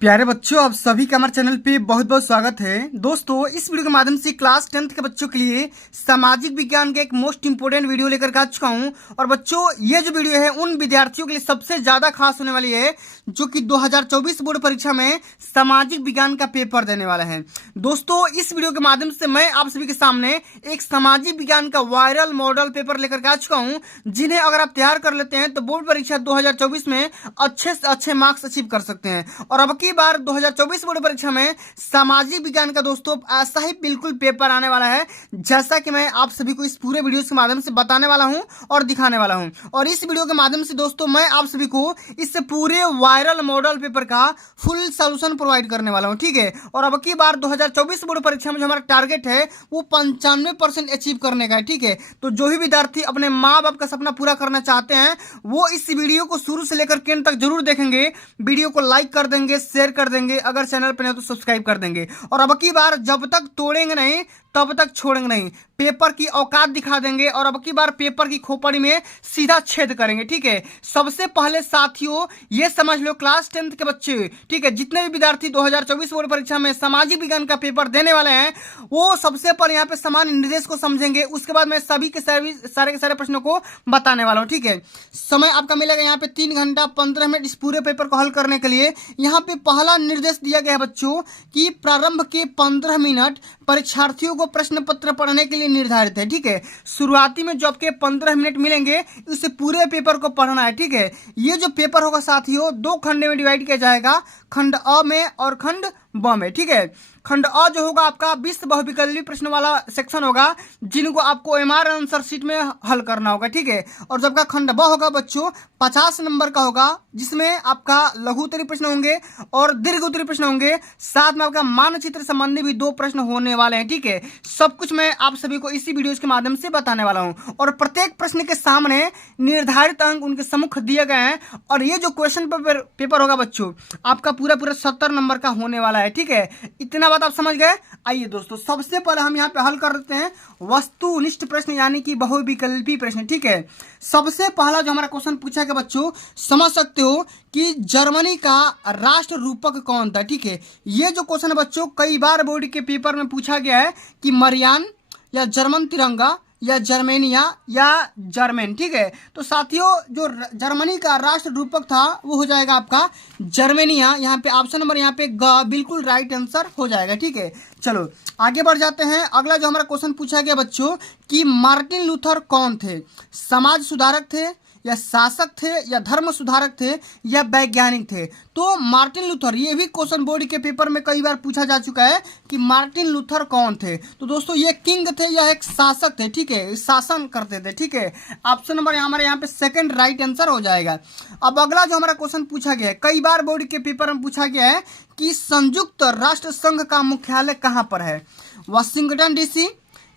प्यारे बच्चों, आप सभी का हमारे चैनल पे बहुत बहुत स्वागत है। दोस्तों, इस वीडियो के माध्यम से क्लास 10th के बच्चों के लिए सामाजिक विज्ञान का एक मोस्ट इंपोर्टेंट वीडियो लेकर आ चुका हूं। और बच्चों, ये जो वीडियो है उन विद्यार्थियों के लिए सबसे ज्यादा खास होने वाली है जो कि 2024 बोर्ड परीक्षा में सामाजिक विज्ञान का पेपर देने वाला है। दोस्तों, इस वीडियो के माध्यम से मैं आप सभी के सामने एक सामाजिक विज्ञान का वायरल मॉडल पेपर लेकर आ चुका हूँ, जिन्हें अगर आप तैयार कर लेते हैं तो बोर्ड परीक्षा 2024 में अच्छे से अच्छे मार्क्स अचीव कर सकते हैं। और अब की बार 2024 बोर्ड परीक्षा में सामाजिक विज्ञान का दोस्तों ऐसा ही बिल्कुल पेपर आने वाला है, जैसा कि मैं आप सभी को इस पूरे वीडियो के माध्यम से बताने वाला हूं और दिखाने वाला हूं। और इस वीडियो के माध्यम से दोस्तों मैं आप सभी को इस पूरे वायरल मॉडल पेपर का फुल सॉल्यूशन प्रोवाइड करने वाला हूं, ठीक है। और अब की बार 2024 बोर्ड परीक्षा में जो हमारा टारगेट है वो 95% अचीव करने का है, ठीक है। तो जो भी विद्यार्थी अपने माँ बाप का सपना पूरा करना चाहते हैं वो इस वीडियो को शुरू से लेकर एंड तक जरूर देखेंगे। वीडियो को लाइक कर देंगे, शेयर कर देंगे, अगर चैनल पर नहीं तो सब्सक्राइब कर देंगे। और अब की बार जब तक तोड़ेंगे नहीं तब तक छोड़ेंगे नहीं, पेपर की औकात दिखा देंगे। और अब की बार पेपर की खोपड़ी में सीधा छेद करेंगे, ठीक है। सबसे पहले साथियों ये समझ लो, क्लास 10th के बच्चे, ठीक है, जितने भी विद्यार्थी 2024 बोर्ड परीक्षा में सामाजिक विज्ञान का पेपर देने वाले हैं वो सबसे पहले यहाँ पे सामान्य निर्देश को समझेंगे। उसके बाद मैं सभी के सारे के सारे प्रश्नों को बताने वाला हूँ, ठीक है। समय आपका मिलेगा यहाँ पे 3 घंटा 15 मिनट इस पूरे पेपर को हल करने के लिए। यहाँ पे पहला निर्देश दिया गया है बच्चों कि प्रारंभ के 15 मिनट परीक्षार्थियों को प्रश्न पत्र पढ़ने के लिए निर्धारित है, ठीक है। शुरुआती में जो आपके 15 मिनट मिलेंगे उससे पूरे पेपर को पढ़ना है, ठीक है। ये जो पेपर होगा साथियों 2 खंड में डिवाइड किया जाएगा, खंड अ में और खंड ब में, ठीक है। खंड अ जो होगा आपका 20 बहुविकल्पी प्रश्न वाला सेक्शन होगा, जिनको आपको एमआर आंसर शीट में हल करना होगा, ठीक है। और जब का खंड ब होगा बच्चों 50 नंबर का होगा, जिसमें आपका लघु उत्तरीय प्रश्न होंगे और दीर्घ उत्तरीय प्रश्न होंगे, साथ में आपका मानचित्र संबंधी भी 2 प्रश्न होने वाले हैं, ठीक है। सब कुछ मैं आप सभी को इसी वीडियो के माध्यम से बताने वाला हूं। और प्रत्येक प्रश्न के सामने निर्धारित अंक उनके सम्मुख दिए गए हैं। और ये जो क्वेश्चन पेपर होगा बच्चों आपका पूरा 70 नंबर का होने वाला है, ठीक है। इतना बात आप समझ गए। आइए दोस्तों, सबसे पहले हम यहाँ पे हल कर देते हैं वस्तुनिष्ठ प्रश्न यानी कि बहुविकल्पी प्रश्न, ठीक है। सबसे पहला जो हमारा क्वेश्चन पूछा गया बच्चों, समझ सकते हो कि जर्मनी का राष्ट्र रूपक कौन था, ठीक है। ये जो क्वेश्चन है बच्चों कई बार बोर्ड के पेपर में पूछा गया है कि मरियान या जर्मन तिरंगा या जर्मेनिया या जर्मन, ठीक है। तो साथियों जो जर्मनी का राष्ट्र रूपक था वो हो जाएगा आपका जर्मेनिया। यहाँ पे ऑप्शन नंबर यहाँ पे ग बिल्कुल राइट आंसर हो जाएगा, ठीक है। चलो आगे बढ़ जाते हैं। अगला जो हमारा क्वेश्चन पूछा गया बच्चों कि मार्टिन लूथर कौन थे, समाज सुधारक थे या शासक थे या धर्म सुधारक थे या वैज्ञानिक थे। तो मार्टिन लूथर, ये भी क्वेश्चन बोर्ड के पेपर में कई बार पूछा जा चुका है कि मार्टिन लूथर कौन थे। तो दोस्तों ये किंग थे या एक शासक थे, ठीक है, शासन करते थे, ठीक है। ऑप्शन नंबर हमारे यहाँ पे सेकंड राइट आंसर हो जाएगा। अब अगला जो हमारा क्वेश्चन पूछा गया है, कई बार बोर्ड के पेपर में पूछा गया है कि संयुक्त राष्ट्र संघ का मुख्यालय कहाँ पर है, वाशिंगटन डीसी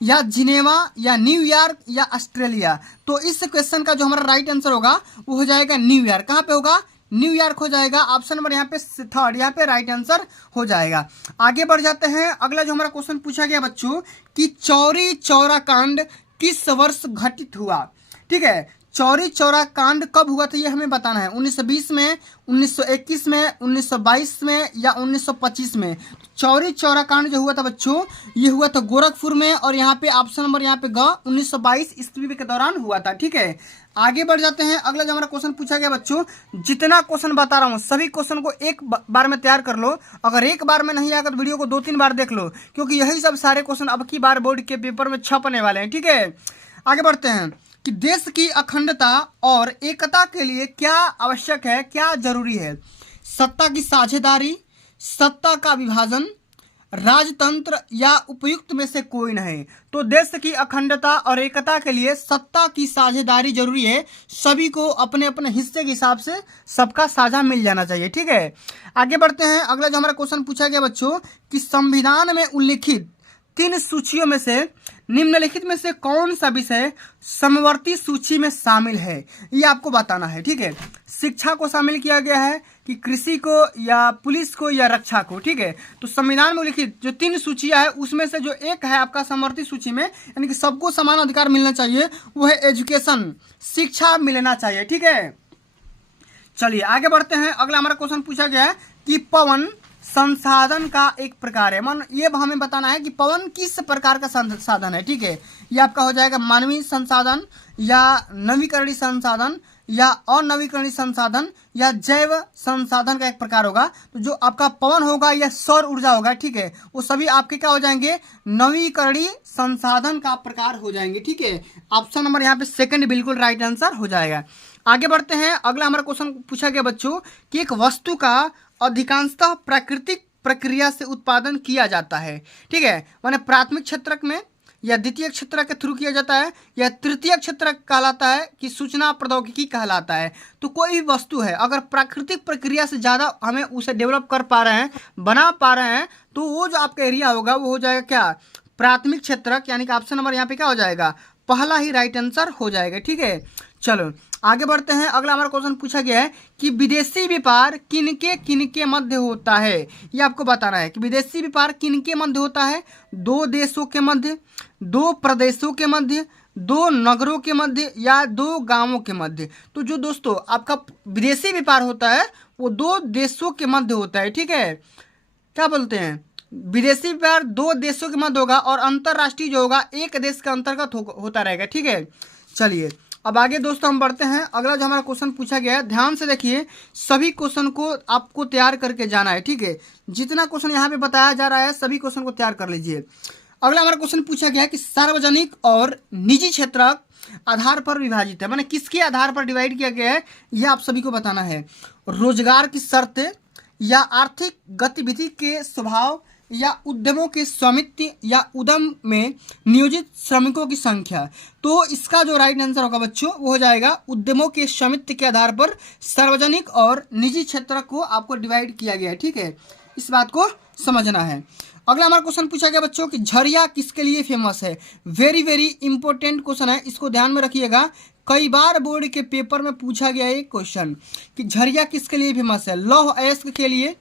या जिनेवा या न्यूयॉर्क या ऑस्ट्रेलिया। तो इस क्वेश्चन का जो हमारा राइट आंसर होगा वो हो जाएगा न्यूयॉर्क। कहाँ पे होगा, न्यूयॉर्क हो जाएगा। ऑप्शन नंबर यहाँ पे थर्ड यहाँ पे राइट आंसर हो जाएगा। आगे बढ़ जाते हैं। अगला जो हमारा क्वेश्चन पूछा गया बच्चों कि चौरी चौरा कांड किस वर्ष घटित हुआ, ठीक है। चौरी चौरा कांड कब हुआ था ये हमें बताना है, 1920 में, 1921 में, 1922 में या 1925 में। चौरी चौरा कांड जो हुआ था बच्चों ये हुआ था गोरखपुर में। और यहाँ पे ऑप्शन नंबर यहाँ पे ग 1922 ईस्वी के दौरान हुआ था, ठीक है। आगे बढ़ जाते हैं। अगला जो हमारा क्वेश्चन पूछा गया बच्चों, जितना क्वेश्चन बता रहा हूँ सभी क्वेश्चन को एक बार में तैयार कर लो। अगर एक बार में नहीं आएगा तो वीडियो को 2-3 बार देख लो, क्योंकि यही सब सारे क्वेश्चन अब की बार बोर्ड के पेपर में छपने वाले हैं, ठीक है। आगे बढ़ते हैं कि देश की अखंडता और एकता के लिए क्या आवश्यक है, क्या जरूरी है, सत्ता की साझेदारी, सत्ता का विभाजन, राजतंत्र या उपयुक्त में से कोई नहीं। तो देश की अखंडता और एकता के लिए सत्ता की साझेदारी जरूरी है। सभी को अपने अपने हिस्से के हिसाब से सबका साझा मिल जाना चाहिए, ठीक है। आगे बढ़ते हैं। अगला जो हमारा क्वेश्चन पूछा गया बच्चों कि संविधान में उल्लिखित 3 सूचियों में से निम्नलिखित में से कौन सा विषय समवर्ती सूची में शामिल है, ये आपको बताना है, ठीक है। शिक्षा को शामिल किया गया है कि कृषि को या पुलिस को या रक्षा को, ठीक है। तो संविधान में उल्लिखित जो 3 सूचियां है उसमें से जो एक है आपका समवर्ती सूची में, यानी कि सबको समान अधिकार मिलना चाहिए, वो है एजुकेशन, शिक्षा मिलना चाहिए, ठीक है। चलिए आगे बढ़ते हैं। अगला हमारा क्वेश्चन पूछा गया है कि पवन संसाधन का एक प्रकार है। मान ये हमें बताना है कि पवन किस प्रकार का संसाधन है। ठीक है, ये आपका हो जाएगा मानवीय संसाधन या नवीकरणीय संसाधन या अनवीकरणीय संसाधन या जैव संसाधन का एक प्रकार होगा। तो जो आपका पवन होगा या सौर ऊर्जा होगा, ठीक है, वो सभी आपके क्या हो जाएंगे, नवीकरणीय संसाधन का प्रकार हो जाएंगे। ठीक है, ऑप्शन नंबर यहाँ पे सेकंड बिल्कुल राइट आंसर हो जाएगा। आगे बढ़ते हैं, अगला हमारा क्वेश्चन पूछा गया बच्चों कि एक वस्तु का अधिकांशतः प्राकृतिक प्रक्रिया से उत्पादन किया जाता है। ठीक है, माने प्राथमिक क्षेत्रक में या द्वितीय क्षेत्र के थ्रू किया जाता है या तृतीय क्षेत्र कहलाता है कि सूचना प्रौद्योगिकी कहलाता है। तो कोई भी वस्तु है अगर प्राकृतिक प्रक्रिया से ज़्यादा हमें उसे डेवलप कर पा रहे हैं, बना पा रहे हैं, तो वो जो आपका एरिया होगा वो हो जाएगा क्या, प्राथमिक क्षेत्रक, यानी कि ऑप्शन नंबर यहाँ पे क्या हो जाएगा, पहला ही राइट आंसर हो जाएगा। ठीक है, चलो आगे बढ़ते हैं। अगला हमारा क्वेश्चन पूछा गया है कि विदेशी व्यापार किनके मध्य होता है। ये आपको बताना है कि विदेशी व्यापार किनके मध्य होता है, दो देशों के मध्य, दो प्रदेशों के मध्य, दो नगरों के मध्य या दो गांवों के मध्य। तो जो दोस्तों आपका विदेशी व्यापार होता है वो दो देशों के मध्य होता है। ठीक है, क्या बोलते हैं, विदेशी व्यापार दो देशों के मध्य होगा और अंतरराष्ट्रीय जो होगा एक देश के अंतर्गत होता रहेगा। ठीक है, चलिए अब आगे दोस्तों हम बढ़ते हैं। अगला जो हमारा क्वेश्चन पूछा गया है, ध्यान से देखिए, सभी क्वेश्चन को आपको तैयार करके जाना है। ठीक है, जितना क्वेश्चन यहाँ पे बताया जा रहा है सभी क्वेश्चन को तैयार कर लीजिए। अगला हमारा क्वेश्चन पूछा गया है कि सार्वजनिक और निजी क्षेत्र आधार पर विभाजित है, माने किसके आधार पर डिवाइड किया गया है, यह आप सभी को बताना है। रोजगार की शर्तें या आर्थिक गतिविधि के स्वभाव या उद्यमों के स्वामित्व या उद्यम में नियोजित श्रमिकों की संख्या। तो इसका जो राइट आंसर होगा बच्चों वो हो जाएगा उद्यमों के स्वामित्व के आधार पर सार्वजनिक और निजी क्षेत्र को आपको डिवाइड किया गया है। ठीक है, इस बात को समझना है। अगला हमारा क्वेश्चन पूछा गया बच्चों कि झरिया किसके लिए फेमस है। वेरी वेरी इंपॉर्टेंट क्वेश्चन है, इसको ध्यान में रखिएगा। कई बार बोर्ड के पेपर में पूछा गया है क्वेश्चन कि झरिया किसके लिए फेमस है, लौह अयस्क के लिए,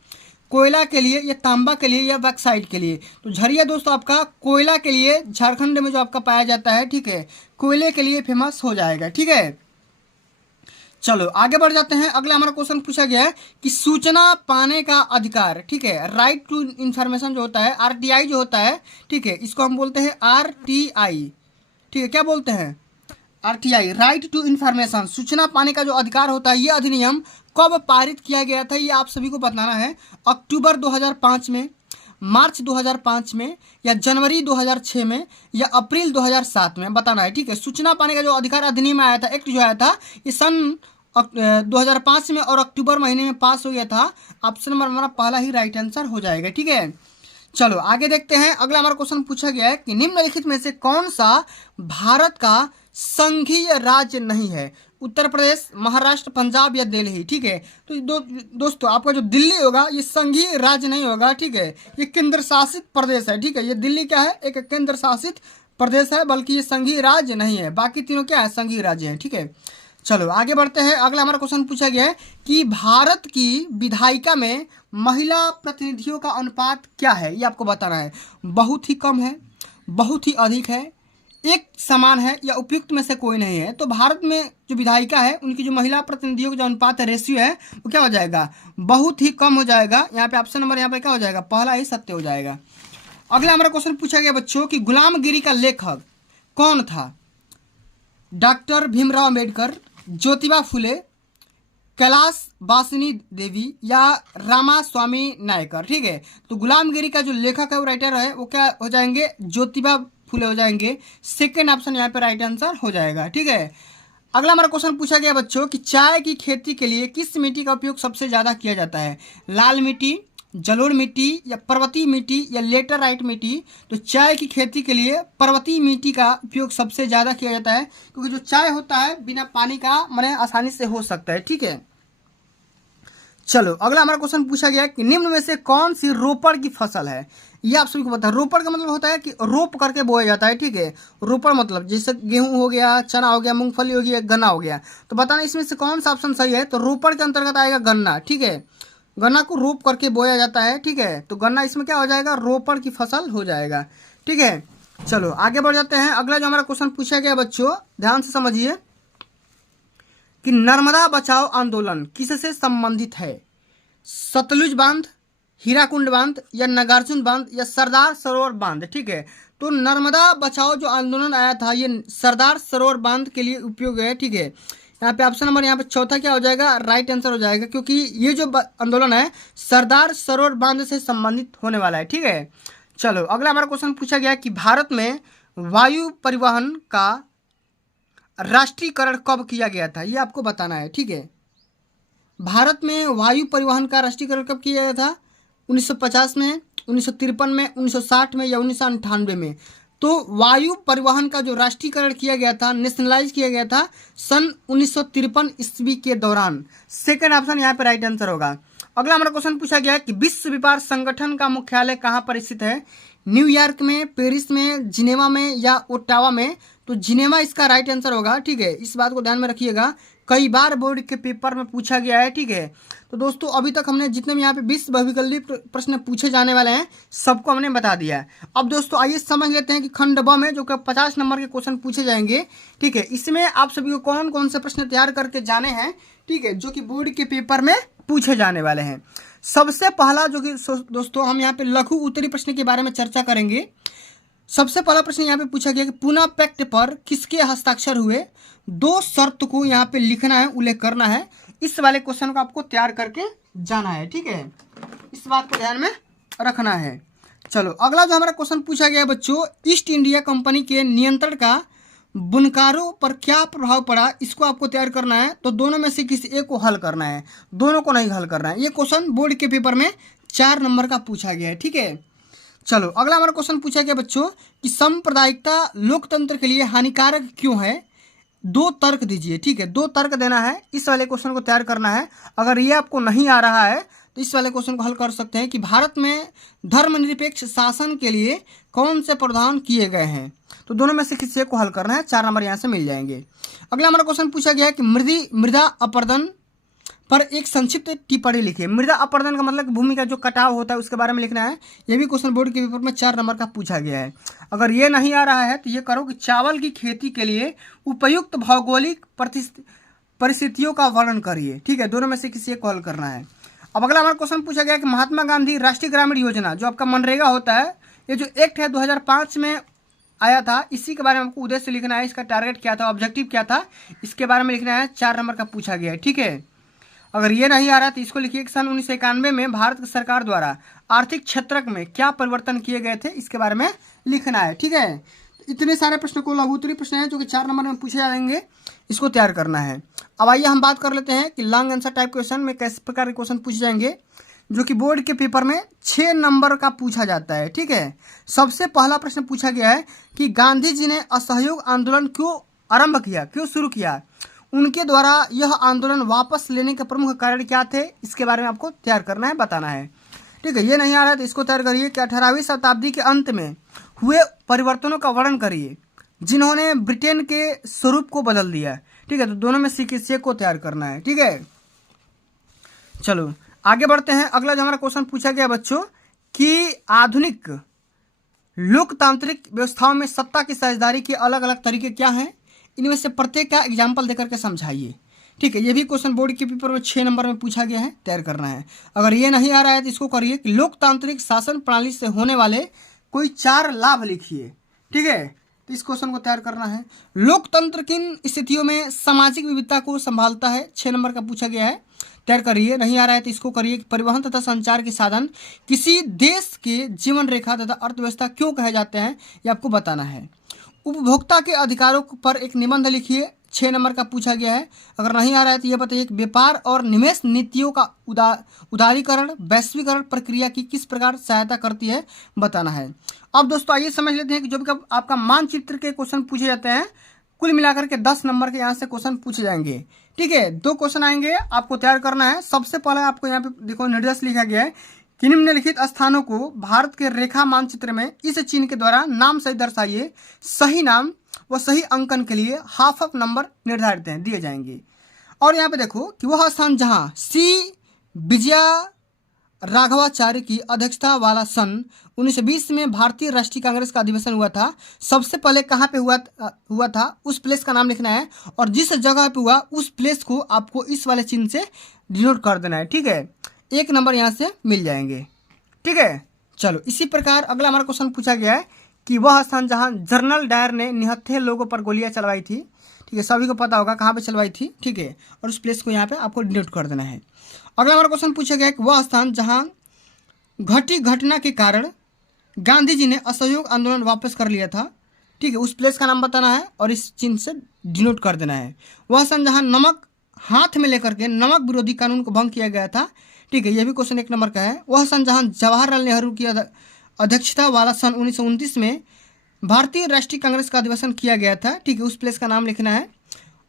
कोयला के लिए या तांबा के लिए या बॉक्साइट के लिए। तो झरिया दोस्तों आपका कोयला के लिए, झारखंड में जो आपका पाया जाता है, ठीक है, कोयले के लिए फेमस हो जाएगा। ठीक है, चलो आगे बढ़ जाते हैं। अगला हमारा क्वेश्चन पूछा गया है कि सूचना पाने का अधिकार, ठीक है, राइट टू इंफॉर्मेशन जो होता है, आरटीआई जो होता है, ठीक है, इसको हम बोलते हैं आरटीआई। ठीक है, क्या बोलते हैं, आरटीआई, राइट टू इंफॉर्मेशन, सूचना पाने का जो अधिकार होता है। ये अधिनियम कब पारित किया गया था, ये आप सभी को बताना है। अक्टूबर 2005 में, मार्च 2005 में या जनवरी 2006 में या अप्रैल 2007 में बताना है। ठीक है, सूचना पाने का जो अधिकार अधिनियम आया था, एक्ट जो आया था, ये सन 2005 में और अक्टूबर महीने में पास हो गया था। ऑप्शन नंबर हमारा पहला ही राइट आंसर हो जाएगा। ठीक है, चलो आगे देखते हैं। अगला हमारा क्वेश्चन पूछा गया है कि निम्नलिखित में से कौन सा भारत का संघीय राज्य नहीं है, उत्तर प्रदेश, महाराष्ट्र, पंजाब या दिल्ली। ठीक है, तो दोस्तों आपका जो दिल्ली होगा ये संघीय राज्य नहीं होगा। ठीक है, ये केंद्र शासित प्रदेश है। ठीक है, ये दिल्ली क्या है, एक केंद्र शासित प्रदेश है, बल्कि ये संघीय राज्य नहीं है। बाकी तीनों क्या है, संघीय राज्य है। ठीक है, चलो आगे बढ़ते हैं। अगला हमारा क्वेश्चन पूछा गया है कि भारत की विधायिका में महिला प्रतिनिधियों का अनुपात क्या है, ये आपको बताना है। बहुत ही कम है, बहुत ही अधिक है, एक समान है या उपयुक्त में से कोई नहीं है। तो भारत में जो विधायिका है उनकी जो महिला प्रतिनिधियों का जो अनुपात है, रेशियो है, वो क्या हो जाएगा, बहुत ही कम हो जाएगा। यहाँ पे ऑप्शन नंबर यहाँ पे क्या हो जाएगा, पहला ही सत्य हो जाएगा। अगला हमारा क्वेश्चन पूछा गया बच्चों कि गुलामगिरी का लेखक कौन था, डॉक्टर भीमराव अम्बेडकर, ज्योतिबा फुले, कैलाश वासिनी देवी या रामास्वामी नायकर। ठीक है, तो गुलामगिरी का जो लेखक है वो राइटर है वो क्या हो जाएंगे, ज्योतिबा फुले हो जाएंगे। सेकेंड ऑप्शन यहाँ पे राइट आंसर हो जाएगा। ठीक है, अगला हमारा क्वेश्चन पूछा गया बच्चों कि चाय की खेती के लिए किस मिट्टी का उपयोग सबसे ज़्यादा किया जाता है, लाल मिट्टी, जलोढ़ मिट्टी या पर्वतीय मिट्टी या लेटराइट मिट्टी। तो चाय की खेती के लिए पर्वतीय मिट्टी का उपयोग सबसे ज़्यादा किया जाता है, क्योंकि जो चाय होता है बिना पानी का माने आसानी से हो सकता है। ठीक है, चलो अगला हमारा क्वेश्चन पूछा गया कि निम्न में से कौन सी रोपड़ की फसल है, ये आप सभी को पता है। रोपड़ का मतलब होता है कि रोप करके बोया जाता है। ठीक है, रोपड़ मतलब जैसे गेहूं हो गया, चना हो गया, मूंगफली हो गया, गन्ना हो गया। तो बताना इसमें से कौन सा ऑप्शन सही है। तो रोपड़ के अंतर्गत आएगा गन्ना। ठीक है, गन्ना को रोप करके बोया जाता है। ठीक है, तो गन्ना इसमें क्या हो जाएगा, रोपड़ की फसल हो जाएगा। ठीक है, चलो आगे बढ़ जाते हैं। अगला जो हमारा क्वेश्चन पूछा गया बच्चों, ध्यान से समझिए कि नर्मदा बचाओ आंदोलन किससे संबंधित है। सतलुज बांध, हीराकुंड बांध या नागार्जुन बांध या सरदार सरोवर बांध। ठीक है, तो नर्मदा बचाओ जो आंदोलन आया था ये सरदार सरोवर बांध के लिए उपयोग है। ठीक है, यहाँ पे ऑप्शन नंबर यहाँ पे चौथा क्या हो जाएगा, राइट आंसर हो जाएगा, क्योंकि ये जो आंदोलन है सरदार सरोवर बांध से संबंधित होने वाला है। ठीक है, चलो अगला हमारा क्वेश्चन पूछा गया कि भारत में वायु परिवहन का राष्ट्रीयकरण कब किया गया था, ये आपको बताना है। ठीक है, भारत में वायु परिवहन का राष्ट्रीयकरण कब किया गया था, 1950 में, 1953 में, 1960 में या 1998 में। तो वायु परिवहन का जो राष्ट्रीयकरण किया गया था, नेशनलाइज किया गया था सन 1953 ईस्वी के दौरान। सेकंड ऑप्शन यहाँ पे राइट आंसर होगा। अगला हमारा क्वेश्चन पूछा गया कि विश्व व्यापार संगठन का मुख्यालय कहाँ पर स्थित है, न्यूयॉर्क में, पेरिस में, जिनेवा में या ओट्टावा में। तो जिनेवा इसका राइट आंसर होगा। ठीक है, इस बात को ध्यान में रखिएगा, कई बार बोर्ड के पेपर में पूछा गया है। ठीक है, तो दोस्तों अभी तक हमने जितने भी यहाँ पे 20 बहुविकल्पी प्रश्न पूछे जाने वाले हैं सबको हमने बता दिया है। अब दोस्तों आइए समझ लेते हैं कि खंड ब में जो कि 50 नंबर के क्वेश्चन पूछे जाएंगे। ठीक है, इसमें आप सभी को कौन कौन से प्रश्न तैयार करके जाने हैं, ठीक है, जो कि बोर्ड के पेपर में पूछे जाने वाले हैं। सबसे पहला जो कि दोस्तों हम यहाँ पे लघु उत्तरी प्रश्न के बारे में चर्चा करेंगे। सबसे पहला प्रश्न यहाँ पे पूछा गया कि पूना पैक्ट पर किसके हस्ताक्षर हुए, दो शर्त को यहाँ पे लिखना है, उल्लेख करना है। इस वाले क्वेश्चन को आपको तैयार करके जाना है। ठीक है, इस बात को ध्यान में रखना है। चलो अगला जो हमारा क्वेश्चन पूछा गया बच्चों, ईस्ट इंडिया कंपनी के नियंत्रण का बुनकारों पर क्या प्रभाव पड़ा, इसको आपको तैयार करना है। तो दोनों में से किसी एक को हल करना है, दोनों को नहीं हल करना है। ये क्वेश्चन बोर्ड के पेपर में 4 नंबर का पूछा गया है। ठीक है, चलो अगला हमारा क्वेश्चन पूछा गया बच्चों कि सांप्रदायिकता लोकतंत्र के लिए हानिकारक क्यों है, 2 तर्क दीजिए। ठीक है, 2 तर्क देना है, इस वाले क्वेश्चन को तैयार करना है। अगर ये आपको नहीं आ रहा है तो इस वाले क्वेश्चन को हल कर सकते हैं कि भारत में धर्मनिरपेक्ष शासन के लिए कौन से प्रावधान किए गए हैं। तो दोनों में से किसी एक को हल करना है, 4 नंबर यहाँ से मिल जाएंगे। अगला हमारा क्वेश्चन पूछा गया है कि मृदा अपरदन पर एक संक्षिप्त टिप्पणी लिखिए। मृदा अपरदन का मतलब भूमि का जो कटाव होता है उसके बारे में लिखना है। यह भी क्वेश्चन बोर्ड के पेपर में 4 नंबर का पूछा गया है। अगर ये नहीं आ रहा है तो ये करो कि चावल की खेती के लिए उपयुक्त भौगोलिक परिस्थितियों का वर्णन करिए। ठीक है, दोनों में से किसी एक को हल करना है। अब अगला हमारा क्वेश्चन पूछा गया कि महात्मा गांधी राष्ट्रीय ग्रामीण योजना जो आपका मनरेगा होता है, ये जो एक्ट है 2005 में आया था, इसी के बारे में आपको उद्देश्य लिखना है, इसका टारगेट क्या था, ऑब्जेक्टिव क्या था, इसके बारे में लिखना है। 4 नंबर का पूछा गया है। ठीक है, अगर ये नहीं आ रहा तो इसको लिखिए सन 1991 में भारत सरकार द्वारा आर्थिक क्षेत्र में क्या परिवर्तन किए गए थे, इसके बारे में लिखना है। ठीक है, इतने सारे प्रश्न को लघु उत्तरी प्रश्न हैं जो कि 4 नंबर में पूछे जाएंगे, इसको तैयार करना है। अब आइए हम बात कर लेते हैं कि लॉन्ग आंसर टाइप क्वेश्चन में किस प्रकार के क्वेश्चन पूछे जाएंगे जो कि बोर्ड के पेपर में 6 नंबर का पूछा जाता है। ठीक है, सबसे पहला प्रश्न पूछा गया है कि गांधी जी ने असहयोग आंदोलन क्यों आरंभ किया, क्यों शुरू किया, उनके द्वारा यह आंदोलन वापस लेने के प्रमुख कारण क्या थे, इसके बारे में आपको तैयार करना है, बताना है। ठीक है, ये नहीं आ रहा है तो इसको तैयार करिए कि 18वीं शताब्दी के अंत में हुए परिवर्तनों का वर्णन करिए जिन्होंने ब्रिटेन के स्वरूप को बदल दिया। ठीक है, तो दोनों में से किसी को तैयार करना है। ठीक है, चलो आगे बढ़ते हैं। अगला जो हमारा क्वेश्चन पूछा गया बच्चों कि आधुनिक लोकतांत्रिक व्यवस्थाओं में सत्ता की साझेदारी के अलग अलग तरीके क्या हैं, इनमें से प्रत्येक का एग्जाम्पल देकर के समझाइए। ठीक है, ये भी क्वेश्चन बोर्ड के पेपर में 6 नंबर में पूछा गया है, तैयार करना है। अगर ये नहीं आ रहा है तो इसको करिए कि लोकतांत्रिक शासन प्रणाली से होने वाले कोई 4 लाभ लिखिए। ठीक है, तो इस क्वेश्चन को तैयार करना है। लोकतंत्र किन स्थितियों में सामाजिक विविधता को संभालता है, 6 नंबर का पूछा गया है, तैयार करिए। नहीं आ रहा है तो इसको करिए कि परिवहन तथा संचार के साधन किसी देश के जीवन रेखा तथा अर्थव्यवस्था क्यों कहे जाते हैं, ये आपको बताना है। उपभोक्ता के अधिकारों पर एक निबंध लिखिए, 6 नंबर का पूछा गया है। अगर नहीं आ रहा है तो ये बताइए कि व्यापार और निवेश नीतियों का उदारीकरण वैश्वीकरण प्रक्रिया की किस प्रकार सहायता करती है, बताना है। अब दोस्तों आइए समझ लेते हैं कि जो भी आपका मानचित्र के क्वेश्चन पूछे जाते हैं, कुल मिलाकर के 10 नंबर के यहाँ से क्वेश्चन पूछे जाएंगे। ठीक है, 2 क्वेश्चन आएंगे, आपको तैयार करना है। सबसे पहले आपको यहाँ पे देखो निर्देश लिखा गया है कि निम्नलिखित स्थानों को भारत के रेखा मानचित्र में इस चिन्ह के द्वारा नाम सही दर्शाइए। सही नाम व सही अंकन के लिए हाफ ऑफ नंबर निर्धारित हैं, दिए जाएंगे। और यहाँ पे देखो कि वह स्थान जहाँ सी विजया राघवाचार्य की अध्यक्षता वाला सन 1920 में भारतीय राष्ट्रीय कांग्रेस का अधिवेशन हुआ था, सबसे पहले कहाँ पे हुआ था, उस प्लेस का नाम लिखना है। और जिस जगह पे हुआ उस प्लेस को आपको इस वाले चिन्ह से डिनोट कर देना है। ठीक है, 1 नंबर यहाँ से मिल जाएंगे। ठीक है, चलो इसी प्रकार अगला हमारा क्वेश्चन पूछा गया है कि वह स्थान जहाँ जनरल डायर ने निहत्थे लोगों पर गोलियां चलवाई थी। ठीक है, सभी को पता होगा कहाँ पे चलवाई थी। ठीक है, और उस प्लेस को यहाँ पे आपको डिनोट कर देना है। अगला हमारा क्वेश्चन पूछा गया है कि वह स्थान जहाँ घटी घटना के कारण गांधी जी ने असहयोग आंदोलन वापस कर लिया था। ठीक है, उस प्लेस का नाम बताना है और इस चिन्ह से डिनोट कर देना है। वह स्थान जहाँ नमक हाथ में लेकर के नमक विरोधी कानून को भंग किया गया था। ठीक है, यह भी क्वेश्चन 1 नंबर का है। वह सन जहाँ जवाहरलाल नेहरू की अध्यक्षता वाला सन 1929 में भारतीय राष्ट्रीय कांग्रेस का अधिवेशन किया गया था। ठीक है, उस प्लेस का नाम लिखना है।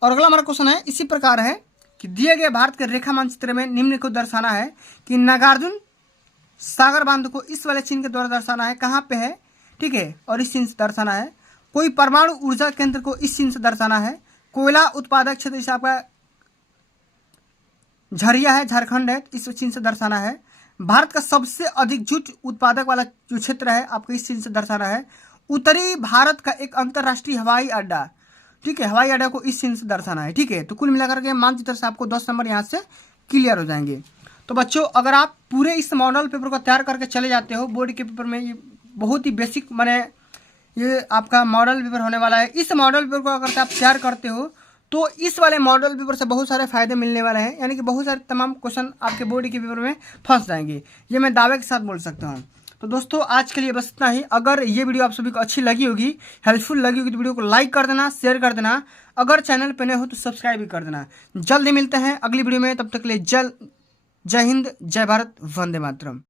और अगला हमारा क्वेश्चन है इसी प्रकार है कि दिए गए भारत के रेखा मानचित्र में निम्न को दर्शाना है कि नागार्जुन सागर बांध को इस वाले चिन्ह के द्वारा दर्शाना है। कहाँ पे है? ठीक है, और इस चिन्ह से दर्शाना है। कोई परमाणु ऊर्जा केंद्र को इस चिन्ह से दर्शाना है। कोयला उत्पादक क्षेत्र जैसे आपका झरिया है, झारखंड है, इस चिन्ह से दर्शाना है। भारत का सबसे अधिक जूट उत्पादक वाला जो क्षेत्र है आपको इस चिन्ह से दर्शाना है। उत्तरी भारत का एक अंतर्राष्ट्रीय हवाई अड्डा, ठीक है, हवाई अड्डा को इस चिन्ह से दर्शाना है। ठीक है, तो कुल मिलाकर के मानचित्र से आपको 10 नंबर यहाँ से क्लियर हो जाएंगे। तो बच्चों अगर आप पूरे इस मॉडल पेपर को तैयार करके चले जाते हो बोर्ड के पेपर में, ये बहुत ही बेसिक माने ये आपका मॉडल पेपर होने वाला है। इस मॉडल पेपर को अगर आप तैयार करते हो तो इस वाले मॉडल पेपर से बहुत सारे फायदे मिलने वाले हैं, यानी कि बहुत सारे तमाम क्वेश्चन आपके बोर्ड के पेपर में फंस जाएंगे, ये मैं दावे के साथ बोल सकता हूँ। तो दोस्तों आज के लिए बस इतना ही। अगर ये वीडियो आप सभी को अच्छी लगी होगी, हेल्पफुल लगी होगी तो वीडियो को लाइक कर देना, शेयर कर देना। अगर चैनल पर नए हो तो सब्सक्राइब भी कर देना। जल्द ही मिलते हैं अगली वीडियो में, तब तक के लिए जय हिंद, जय भारत, वंदे मातरम।